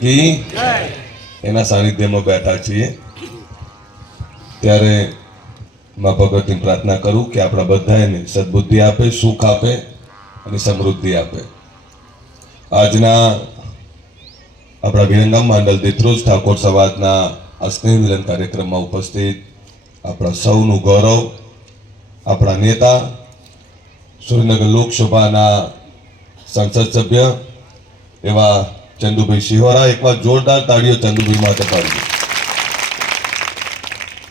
કી એના સાનિધ્યમાં બેઠા છીએ. ત્યારે મા ભગવતીને પ્રાર્થના કરું કે આપણા બધાને સદબુદ્ધિ આપે, સુખ આપે અને સમૃદ્ધિ આપે. આજના આપણા વિરંગમ માંડલ દિત્રોજ ઠાકોર સમાજના આ સ્નેહ મિલન કાર્યક્રમમાં ઉપસ્થિત આપણા સૌનું ગૌરવ, આપણા નેતા, સુરેન્દ્રનગર લોકસભાના સંસદ સભ્ય એવા ચંદુભાઈ શિહોરા એકવાર જોરદાર તાળીઓ ચંદુભાઈ માટે પાડજો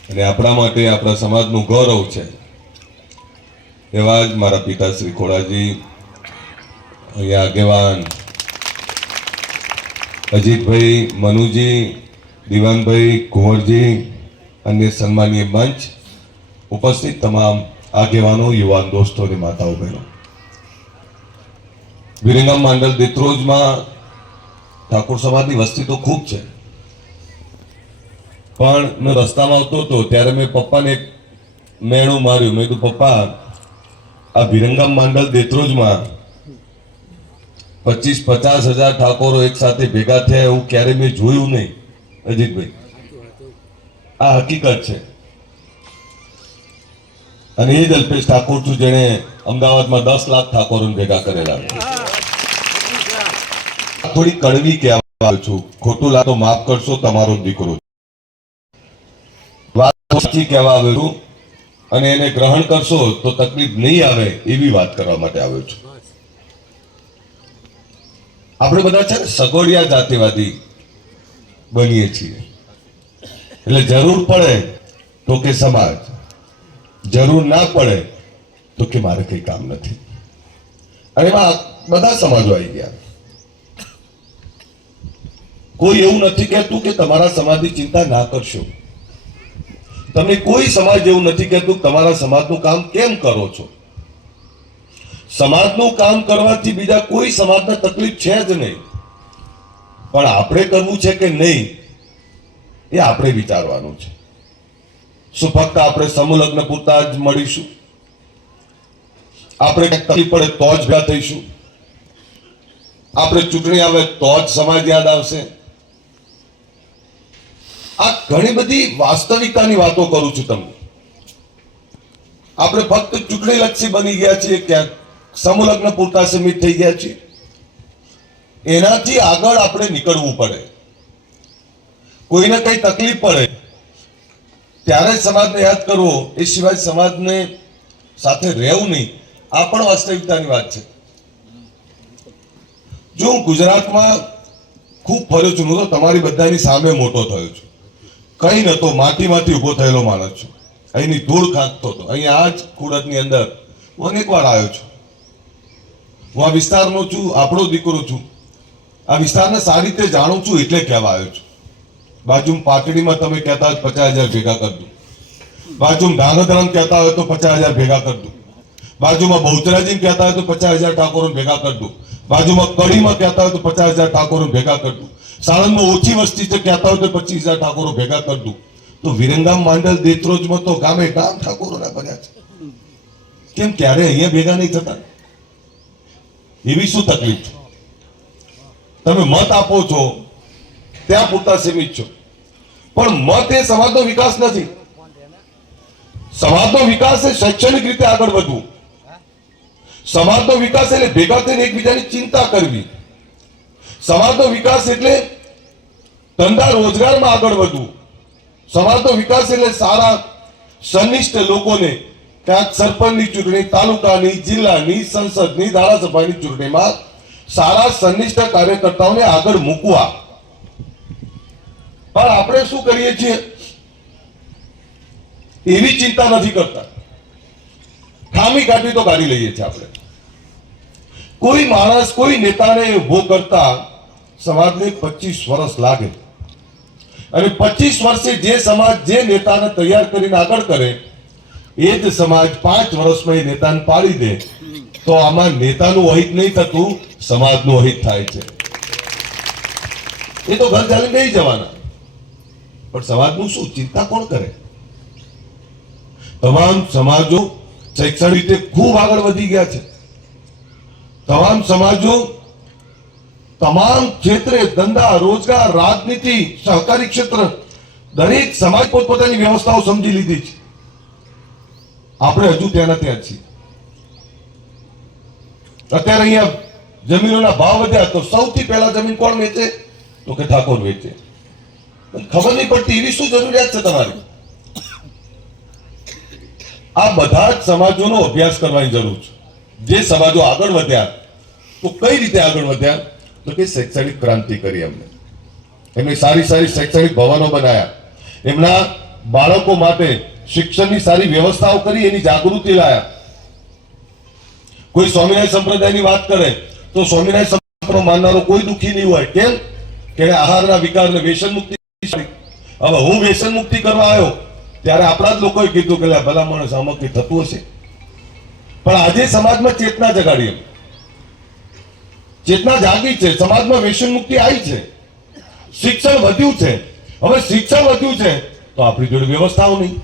અને આપણા માટે આપણા સમાજનું ગૌરવ છે. એવા જ મારા પિતા શ્રી ખોડાજી, અહીંયા આગેવાન અજીતભાઈ મનુજી, દિવાનભાઈ કુંવરજી અને સન્માનીય મંચ ઉપસ્થિત તમામ આગેવાનો, યુવાન દોસ્તો અને માતાઓ બહેનો. વિરંગમ મંડળ દેત્રોજમાં ઠાકોર સમાજની વસ્તી તો ખૂબ છે. પણ મેં રસ્તામાં આવતો હતો ત્યારે મેં પપ્પાને એક મેણું માર્યું. મેં કીધું, પપ્પા, આ વિરંગમ માંડલ દેત્રોજમાં પચીસ પચાસ હજાર ઠાકોરો એક સાથે ભેગા થયા એવું ક્યારે મેં જોયું નહીં. અજીતભાઈ, આ હકીકત છે. અને એ જ અલ્પેશ ઠાકોર છું જેણે અમદાવાદમાં દસ લાખ ઠાકોરોને ભેગા કરેલા થોડી કડવી કહેવા છું. ખોટું લાગતો માફ કરશો, તમારો દીકરો અને એને ગ્રહણ કરશો તો તકલીફ નહીં આવે એવી વાત કરવા માટે આવ્યો છું. આપણે બધા છે સગોડિયા જાતિવાદી બનીએ છીએ. એટલે જરૂર પડે તો કે સમાજ. જરૂર ના પડે તો કે મારે કઈ કામ નથી. અને એમાં બધા સમાજો આવી ગયા. કોઈ એવું નથી કહેતું કે તમારા સમાજની ચિંતા ના કરશો. તમે કોઈ સમાજ એવું નથી કહેતું તમારા સમાજનું કામ કેમ કરો છો? સમાજનું કામ કરવાથી બીજા કોઈ સમાજને તકલીફ છે જ નહીં. પણ આપણે કરવું છે કે નહીં, એ આપણે વિચારવાનું છે. શું ફક્ત આપણે સમૂહ લગ્ન પૂરતા જ મળીશું? આપણે કંઈક તકલીફ પડે તો જ ભેગા થઈશું? આપણે ચૂંટણી આવે તો જ સમાજ યાદ આવશે? આ ઘણી બધી વાસ્તવિકતાની વાતો કરું છું તમને. આપણે ફક્ત ચૂંટણી લક્ષી બની ગયા છીએ, ક્યાંક સમુલગ્ન પૂરતા સીમિત થઈ ગયા છીએ. એનાથી આગળ આપણે નીકળવું પડે. કોઈને કઈ તકલીફ પડે, ત્યારે સમાજને યાદ કરવો, એ સિવાય સમાજને સાથે રહેવું નહીં. આ પણ વાસ્તવિકતાની વાત છે. જો હું ગુજરાતમાં ખૂબ ફર્યો છું તો તમારી બધાની સામે મોટો થયો છું. કઈ નતો, માટીમાંથી ઊભો થયેલો માણસ છું. અહીંની ધૂળ ખાંકતો હતો. અહીંયા આ જ કુડતની અંદર હું અનેક વાર આવ્યો છું. હું આ વિસ્તારનો છું, આપણો દીકરો છું. આ વિસ્તારને સારી રીતે જાણું છું એટલે કહેવા આવ્યો છું. બાજુમાં પાટડીમાં તમે કહેતા હોય પચાસ હજાર ભેગા કરી દઉં. બાજુમાં ધાંગધ્રામાં કહેતા હોય તો પચાસ હજાર ભેગા કરી દઉં. બાજુમાં બહુચરાજી કહેતા હોય તો પચાસ હજાર ઠાકોરો ભેગા કરી દઉં. બાજુમાં કડીમાં કહેતા હોય તો પચાસ હજાર ઠાકોરો ભેગા કરી દઉં. સાણંદમાં ઓછી વસ્તી છે કહેતા હોય તો પચીસ હજાર ઠાકોરો ભેગા કરી દઉં. તો વિરંગામ માંડલ દેત્રોજમાં તો ગામે ગામ ઠાકોરોના ભર્યા છે. કેમ ક્યારે અહીંયા ભેગા નહીં થતા? એવી શું તકલીફ છે? તમે મત આપો છો, ત્યાં પૂરતા સીમિત છો. પણ મત એ સમાજનો વિકાસ નથી. સમાજનો વિકાસ એ શૈક્ષણિક રીતે આગળ વધવું. સમાજનો વિકાસ એટલે ભેગા થઈને એકબીજાની ચિંતા કરવી. સમાજનો વિકાસ એટલે ધંધા રોજગારમાં આગળ વધવું. સમાજનો વિકાસ એટલે સારા, સનિષ્ઠ લોકોને ક્યાંક સરપંચની ચૂંટણી, તાલુકાની, જિલ્લાની, સંસદની, ધારાસભાની ચૂંટણીમાં સારા, સનિષ્ઠ કાર્યકર્તાઓને આગળ મૂકવા. પણ આપણે શું કરીએ છીએ? એવી ચિંતા નથી કરતા. ખામી કાઢી તો કાઢી લઈએ છીએ આપણે. કોઈ માણસ, કોઈ નેતાને ઊભો કરતા સમાજને પચીસ વર્ષ લાગે. અને પચીસ વર્ષે જે સમાજ, જે નેતાને તૈયાર કરીને આગળ કરે, એ જ સમાજ પાંચ વર્ષમાં એ નેતાને પાડી દે. તો આમાં નેતાનું અહિત નહીં થતું, સમાજનું અહિત થાય છે. એ તો ઘર ચાલી નહીં જવાના. પણ સમાજનું શું? ચિંતા કોણ કરે? તમામ સમાજો શૈક્ષણિક રીતે ખૂબ આગળ વધી ગયા છે. તમામ સમાજો તમામ ક્ષેત્રે ધંધા, રોજગાર, રાજનીતિ, સહકારી ક્ષેત્ર, દરેક સમાજ પોતપોતાની વ્યવસ્થાઓ સમજી લીધી છે. આપણે હજુ ત્યાંના ત્યાં છીએ. અત્યારે અહીંયા જમીનોના ભાવ વધ્યા તો સૌથી પહેલા જમીન કોણ વેચે? તો કે ઠાકોર વેચે. ખબર નહીં પડતી એવી શું જરૂરિયાત છે તમારી? આ બધા જ સમાજોનો અભ્યાસ કરવાની જરૂર છે. જે સમાજો આગળ વધ્યા, તો કઈ રીતે આગળ વધ્યા? તો કે શૈક્ષણિક ક્રાંતિ કરી એમને એમને સારી સારી શૈક્ષણિક ભવનો બનાવ્યા એમના બાળકો માટે શિક્ષણની સારી વ્યવસ્થાઓ કરી, એની જાગૃતિ લાયા. કોઈ સ્વામિનારાયણ સંપ્રદાયની વાત કરે, તો સ્વામિનારાયણ સંપ્રદાય માનનારો કોઈ દુઃખી નહીં હોય. કેમ? કે આહારના વિકારને વ્યસન મુક્તિ. હવે હું વ્યસન મુક્તિ કરવા આવ્યો, ત્યારે આપણા જ લોકોએ કીધું કે ભલા માણસ, આમાં કંઈ થતું હશે? પણ આજે સમાજમાં ચેતના જગાડી એમ. ચેતના જાગી છે, સમાજમાં વ્યસન મુક્તિ આવી છે. શિક્ષણ વધ્યું છે. હવે શિક્ષણ વધ્યું છે, તો આપણી જોડે વ્યવસ્થાઓ નહીં.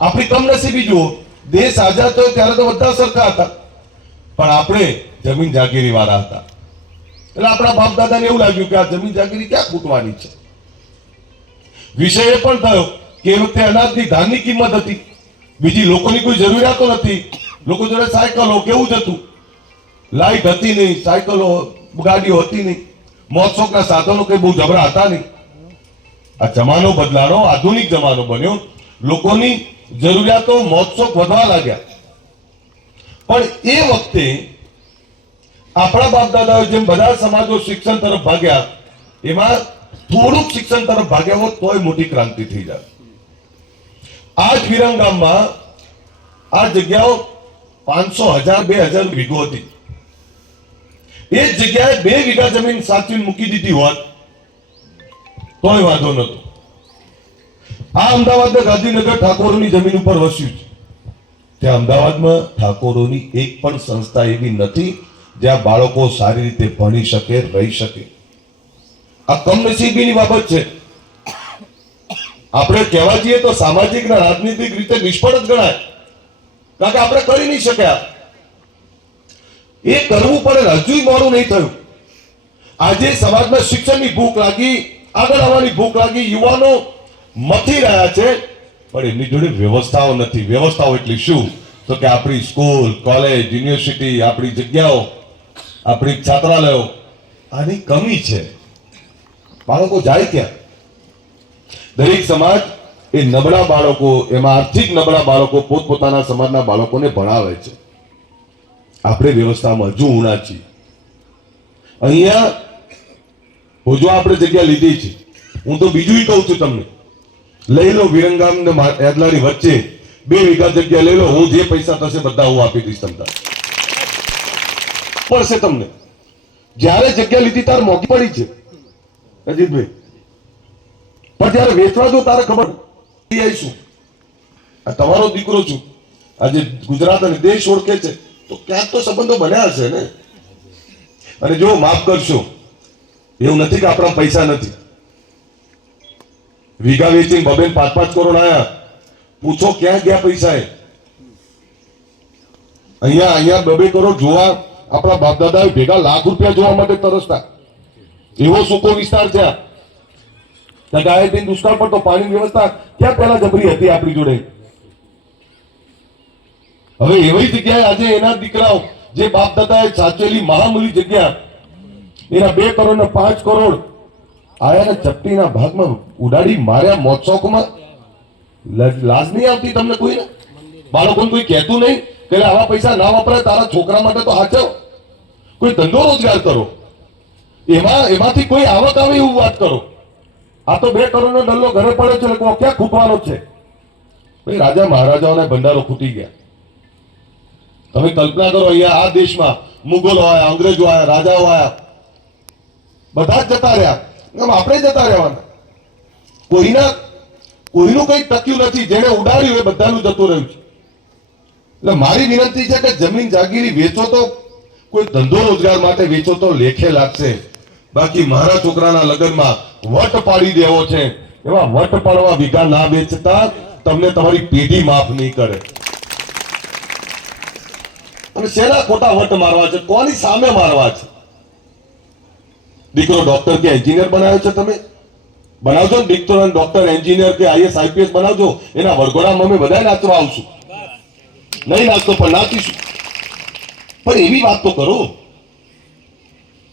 આપણી કમનસીબી જુઓ, દેશ આઝાદ થયો ત્યારે તો બધા સરખા હતા. પણ આપણે જમીન જાગીરી વાળા હતા. એટલે આપણા બાપ દાદાને એવું લાગ્યું કે આ જમીન જાગીરી ક્યાં ખૂટવાની છે? વિષય એ પણ થયો કે એ વખતે અનાજની ધાનની કિંમત હતી. બીજી લોકોની કોઈ જરૂરિયાતો નથી. લોકો જોડે સાયકલો, કેવું જ હતું. લાઈટ હતી નહીં, સાયકલો ગાડીઓ હતી નહીં. મોત્સોકના સાધનો કઈ બહુ જબરા હતા નહીં. આ જમાનો બદલાણો આધુનિક જમાનો બન્યો. લોકોની જરૂરિયાતો મોજશોખ વધવા લાગ્યા. પણ એ વખતે આપણા બાપ દાદાઓ જેમ બધા સમાજો શિક્ષણ તરફ ભાગ્યા, એમાં થોડુંક શિક્ષણ તરફ ભાગ્યા હોત તોય મોટી ક્રાંતિ થઈ જાય આ જ વિરંગામમાં આ જગ્યાઓ પાંચસો હજાર, બે હજાર વીઘો હતી. એ જગ્યાએ બે વીઘા જમીન સાચવીને મૂકી દીધી હોત, તોય વાંધો નતો આ અમદાવાદના ગાંધીનગર ઠાકોરોની જમીન ઉપર વસ્યું છે. ત્યાં અમદાવાદમાં ઠાકોરોની એક પણ સંસ્થા એવી નથી જ્યાં બાળકો સારી રીતે ભણી શકે, રહી શકે. આ કમનસીબીની બાબત છે. આપણે કહેવા જઈએ તો સામાજિક ને રાજનીતિક રીતે નિષ્ફળ જ ગણાય. કારણ કે આપણે કરી નહીં શક્યા. એ કરવું પડે હજુ મોડું નહીં થયું. આજે સમાજમાં શિક્ષણની ભૂખ લાગી, આગળ આવવાની ભૂખ લાગી, યુવાનો મથી રહ્યા છે. પણ એમની જોડે વ્યવસ્થાઓ નથી. વ્યવસ્થાઓ એટલી શું? તો કે આપણી સ્કૂલ, કોલેજ, યુનિવર્સિટી, આપણી જગ્યાઓ, આપણી છાત્રાલયો, આની કમી છે. બાળકો જાય ક્યાં? દરેક સમાજ એ નબળા બાળકો, એમાં આર્થિક નબળા બાળકો પોતપોતાના સમાજના બાળકોને ભણાવે છે. આપણે વ્યવસ્થામાં હજુ ઊણા છીએ. અહીંયા હજુ આપણે જગ્યા લીધી છે. હું તો બીજું કહું છું તમને. લઈ લો વિરંગામ ને એદલાની વચ્ચે બે વીઘા જગ્યા લઈ લો. હું જે પૈસા થશે બધા હું આપી દઈશ તમને. પડશે તમને. જ્યારે જગ્યા લીધી તારે મોંઘી પડી છે. અજીતભાઈ. પણ જયારે વેચવા જો તારે ખબર. આવીશું. આ તમારો દીકરો છું. આજે ગુજરાત અને દેશ ઓળખે છે. તો ક્યાંક તો સંબંધો બન્યા હશે ને? અને જો માફ કરશો, એવું નથી કે આપણા પૈસા નથી. વીઘા વેચી બબેન પાંચ પાંચ કરોડ આયા. પૂછો ક્યાં ગયા પૈસા એ અહીંયા અહીંયા બબે કરોડ જોવા આપણા બાપ દાદા ભેગા લાખ રૂપિયા જોવા માટે તરસતા. એવો સૂકો વિસ્તાર છે. ત્યાં ગાયત્રી દુષ્કાળ પડતો પાણી વ્યવસ્થા ક્યાં પહેલા જબરી હતી આપણી જોડે? હવે એવી જગ્યાએ આજે એના દીકરાઓ, જે બાપ દાદાએ સાચેલી મહામૂલી જગ્યા, એના બે કરોડ ને પાંચ કરોડ, આયાના ચપટીના ભાગમાં ઉડાડી માર્યા મોત્સોકમાં. લાજ નહીં આવતી તમને કોઈને? બાળકોને કોઈ કહેતું નહીં કે આવા પૈસા ના વપરાય તારા છોકરા માટે તો હાચવ. કોઈ ધંધો રોજગાર કરો. એમાં, એમાંથી કોઈ આવક આવે એવું વાત કરો. આ તો બે કરોડનો ડલ્લો ઘરે પડે છે, લોકો ક્યાં ખૂટવાનો છે? ભાઈ રાજા મહારાજાઓના ભંડારો ખૂટી ગયા. તમે કલ્પના કરો, અહીંયા આ દેશમાં મુગલો આવ્યા અંગ્રેજો આવ્યા રાજાઓ આવ્યા બધા જ જતા રહ્યા. આપણે જતા રહેવાના. કોઈના, કોઈનું કઈ ટક્યું નથી. જેને ઉડાડ્યું એ બધાનું જતું રહ્યું છે. એટલે મારી વિનંતી છે કે જમીન જાગીરી વેચો તો, કોઈ ધંધો રોજગાર માટે વેચો તો લેખે લાગશે. બાકી મારા છોકરાના લગ્નમાં વટ પાડી દેવો છે. એવા વટ પાડવા વિઘા ના વેચતા તમને તમારી પેઢી માફ નહીં કરે. અને શેના ખોટા વટ મારવા છે, કોની સામે મારવા છે? દીકરો ડોક્ટર કે એન્જિનિયર બનાવ્યો છે તમે? બનાવજો ને દીકરો ડોક્ટર એન્જિનિયર કે આઈએસ આઈપીએસ બનાવજો, એના વરઘોડામાં અમે બધા નાચવા આવશું. નહીં નાચતો, પણ નાચીશું. પણ એવી વાત તો કરો.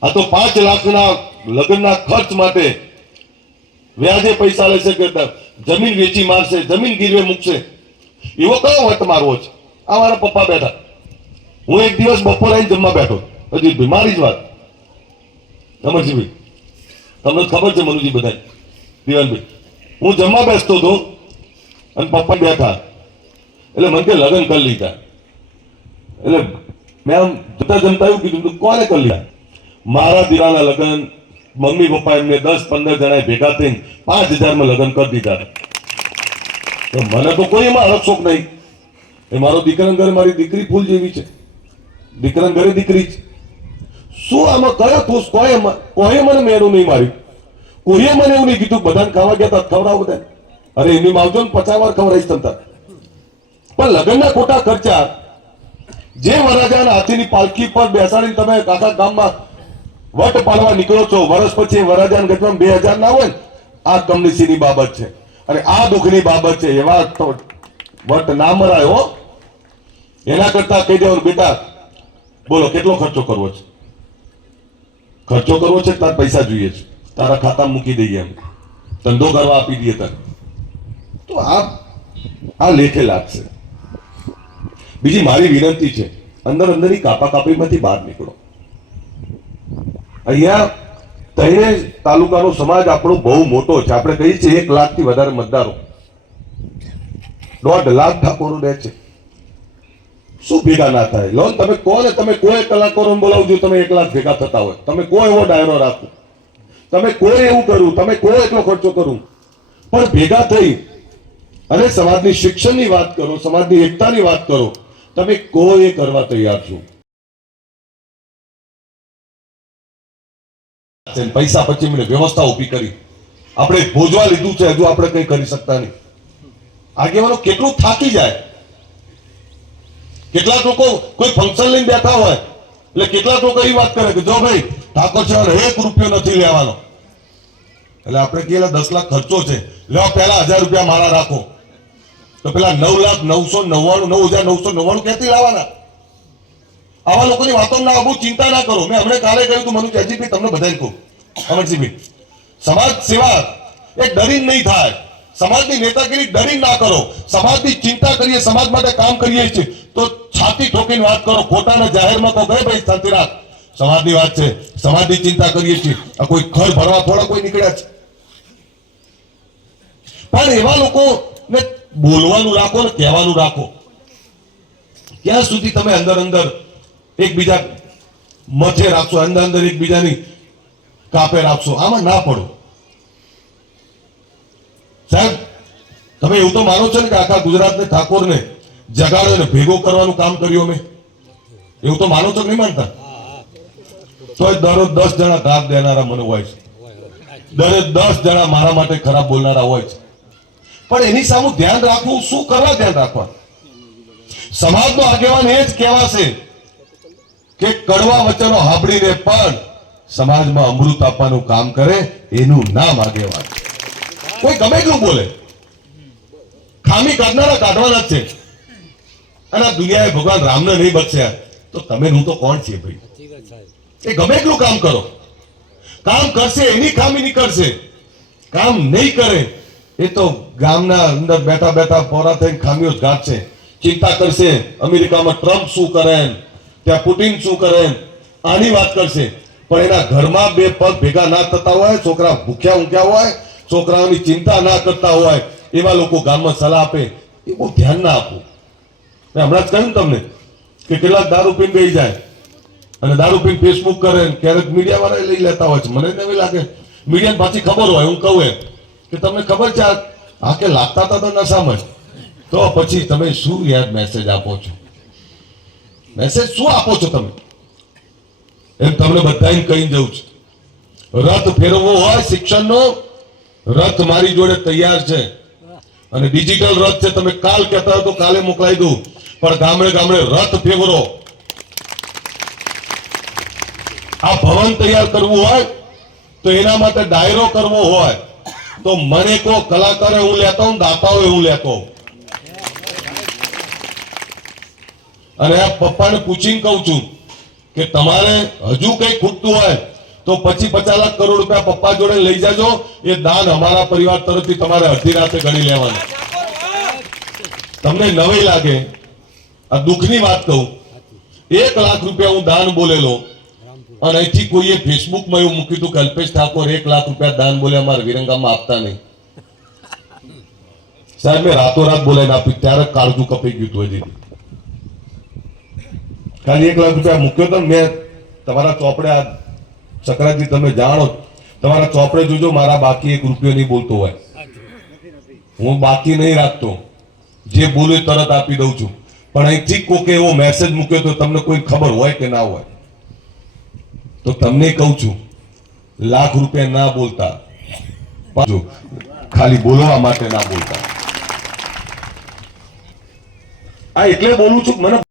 આ તો પાંચ લાખના લગ્નના ખર્ચ માટે વ્યાજે પૈસા લેશે કે જમીન વેચી મારશે, જમીન ગીરવે મૂકશે. એવો કયો વટ મારવો છે? આ મારા પપ્પા બેઠા. હું એક દિવસ બપોરે આવીને જમવા બેઠો. અજીતભાઈ મારી જ વાત. અમરજીભાઈ તમને ખબર છે મનુજી બધા દિવાનભાઈ, હું જમવા બેસતો હતો અને પપ્પા બેઠા. એટલે મને કે લગ્ન કરી લીધા. એટલે મેં આમ જતા જમતા એવું કીધું તું કોને કરી લીધા? મારા દીવાના લગ્ન, મમ્મી પપ્પા એમને દસ પંદર જણા ભેગા થઈને પાંચ હજારમાં લગ્ન કરી દીધા. તો મને તો કોઈ એમાં શોખ નહીં. એ મારો દીકરા ઘરે મારી દીકરી ફૂલ જેવી છે. દીકરાના ઘરે દીકરી છે શું આમાં કયો તું કોઈ કોઈ મને મેળું નહીં માર્યું? કોઈએ મને એવું નહીં કીધું બધાને ખાવા ગયા તા, ખવડાવો બધા. અરે એની માવજો ને પચાસ વાર ખવડાવીશ તમતા પણ લગ્નના ખોટા ખર્ચા, જે વરાજાના હાથીની પાલખી પર બેસાડીને તમે કાકા ગામમાં વટ પાડવા નીકળો છો વર્ષ પછી વરાજાના ગજમાં બે હજાર ના હોય આ કમનસીની બાબત છે? અને આ દુઃખની બાબત છે, એવા વટ ના મરાયો એના કરતા કહી દેવાનું, બેટા બોલો, કેટલો ખર્ચો કરવો છે? ખર્ચો કરવો છે તાર પૈસા જોઈએ છે? તારા ખાતા મૂકી દઈએ અમે ધંધો કરવા આપી દઈએ તને. તો આ આ લેખે લાગશે. બીજી મારી વિનંતી છે, અંદર અંદરની કાપા કાપીમાંથી બહાર નીકળો. અહીંયા તઈને તાલુકાનો સમાજ આપણો બહુ મોટો છે. આપણે કહીએ છીએ એક લાખથી વધારે મતદારો. દોઢ લાખ ઠાકોરો રહે છે. શું ભેગા ના થાય? લોન તમે કોને, તમે કોઈ કલાકારો બોલાવજો, તમે એક લાખ ભેગા થતા હોય. તમે કોઈ એવો ડાયરો રાખો. તમે કોઈ એવું કરું, તમે કોઈ એટલો ખર્ચો કરું. પણ ભેગા થઈ, અને સમાજની શિક્ષણની વાત કરો, સમાજની એકતાની વાત કરો, તમે કોઈ કરવા તૈયાર છો? પૈસા પછી મને વ્યવસ્થા ઊભી કરી. આપણે ભોજવા લીધું છે, હજુ આપણે કંઈ કરી શકતા નહીં. આગેવાનો કેટલું થાકી જાય. કેટલાક લોકો કોઈ ફંક્શન લઈને બેઠા હોય, એટલે કેટલાક લોકો એવી વાત કરે કે, જો ભાઈ, ઠાકોર છે એક રૂપિયો નથી લેવાનો. એટલે આપણે કહીએ દસ લાખ ખર્ચો છે. લેવા પહેલા હજાર રૂપિયા મારા રાખો. તો પેલા નવ લાખ નવસો નવ્વાણું, નવ હજાર નવસો નવ્વાણું ક્યાંથી લાવવાના? આવા લોકોની વાતો ના બહુ ચિંતા ના કરો. મેં હમણાં કાલે કહ્યું હતું મનુ જયજીભાઈ તમને બધાને કહું. અમરજીભાઈ સમાજ સેવા એ ડરીને નહીં થાય. સમાજની નેતાગીરી ડરી ના કરો. સમાજની ચિંતા કરીએ, સમાજ માટે કામ કરીએ છીએ. તો છાતી ઠોકીને વાત કરો. ખોટાના જાહેરમાં કહો ભાઈ ભાઈ શાંતિનાથ સમાજની વાત છે. સમાજની ચિંતા કરીએ છીએ. કોઈ ઘર ભરવા થોડા કોઈ નીકળ્યા છે. પણ એવા લોકોને બોલવાનું રાખો ને કહેવાનું રાખો. ક્યાં સુધી તમે અંદર અંદર એકબીજા મથે રાખશો? અંદર અંદર એકબીજાની કાપે રાખશો? આમાં ના પડો. સાહેબ, તમે એવું તો માનો છો ને કે આખા ગુજરાતને ઠાકોરને જગાડો ને ભેગો કરવાનું કામ કર્યું અમે? એવું તો માનો છો નહીં માનતા? તો દરરોજ દસ જણા ઘાત દેનારા મને હોય છે. દરેક દસ જણા મારા માટે ખરાબ બોલનારા હોય છે. પણ એની સામે ધ્યાન રાખવું, શું કરવા ધ્યાન રાખવા? સમાજનો આગેવાન એ જ કહેવાશે કે કડવા વચનો સાંભળીને પણ સમાજમાં અમૃત આપવાનું કામ કરે, એનું નામ આગેવાન. કોઈ ગમે એટલું બોલે. ખામી કાઢનારા કાઢવાના જ છે. અને આ દુનિયાએ ભગવાન રામને નહીં બખ્શ્યા તો તમે હું તો કોણ છીએ ભાઈ? એ ગમે એટલું કામ કરો. કામ કરશે, એની ખામી નીકળશે. કામ નહીં કરે, એ તો ગામના અંદર બેઠા બેઠા પોરા થઈને ખામીઓ જ ગાંઠશે ચિંતા કરશે, અમેરિકામાં ટ્રમ્પ શું કરે, ત્યાં પુટિન શું કરે, આની વાત કરશે. પણ એના ઘરમાં બે પગ ભેગા ના થતા હોય, છોકરા ભૂખ્યા ઊંઘ્યા હોય છોકરાઓની ચિંતા ના કરતા હોય, એવા લોકો ગામમાં સલાહ આપે, એ બહુ ધ્યાન ના આપવું. મેં હમણાં જ કહ્યું તમને કે કેટલાક દારૂ પીને બેસી જાય અને દારૂ પીને ફેસબુક કરે ક્યારેક મીડિયા વાળા લઈ લેતા હોય છે. મને એવી લાગે, મીડિયાને પાછી ખબર હોય, હું કહું એમ, કે તમને ખબર છે આ કે લાગતા હતા તો નશામાં. તો પછી તમે શું યાર મેસેજ આપો છો? મેસેજ શું આપો છો તમે? એમ તમને બધાને કહી જવું છે. રથ ફેરવવો હોય, શિક્ષણનો રથ મારી જોડે તૈયાર છે. અને ડિજિટલ રથ છે, તમે કાલ કહેતા હોય તો કાલે મોકલાઈ દઉં. પણ ગામડે ગામડે રથ ફેરવો આ ભવન તૈયાર કરવું હોય, તો એના માટે ડાયરો કરવો હોય, તો મને કહો, કલાકારે હું લેતો હું દાતાઓએ હું લેતો અને આ પપ્પાને પૂછીને કહું છું કે તમારે હજુ કઈ ખૂટતું હોય તો પછી પચાસ લાખ કરોડ રૂપિયા પપ્પા જોડે લઈ જાજો. એ દાન અમારા પરિવાર તરફથી તમારે અડધી રાતે ગણી લેવાનું. તમને નવાઈ લાગે? આ દુઃખની વાત કહું. એક લાખ રૂપિયા હું દાન બોલેલો. અને અહીંથી કોઈએ ફેસબુકમાં એવું મૂક્યું હતું કલ્પેશ ઠાકોર એક લાખ રૂપિયા દાન બોલે, અમારા વિરંગામાં આપતા નહીં. સાહેબ, મેં રાતોરાત બોલાવીને આપ્યું. ત્યારે કાળજું કપાઈ ગયું હતું હજી. ખાલી એક લાખ રૂપિયા મૂક્યો તો મેં તમારા ચોપડે આ સકરાજી તમે જાણો તમારા ચોપડે જોજો, મારા બાકી એક રૂપિયો નહીં બોલતો હોય. હું બાકી નહીં રાખતો. જે બોલે તરત આપી દઉં છું. પણ અહીંથી કોકે એવો મેસેજ મૂક્યો તો તમને કોઈ ખબર હોય કે ના હોય? તો તમને કહું છું, લાખ રૂપિયા ના બોલતા. ખાલી બોલવા માટે ના બોલતા. આ એટલે બોલું છું, મને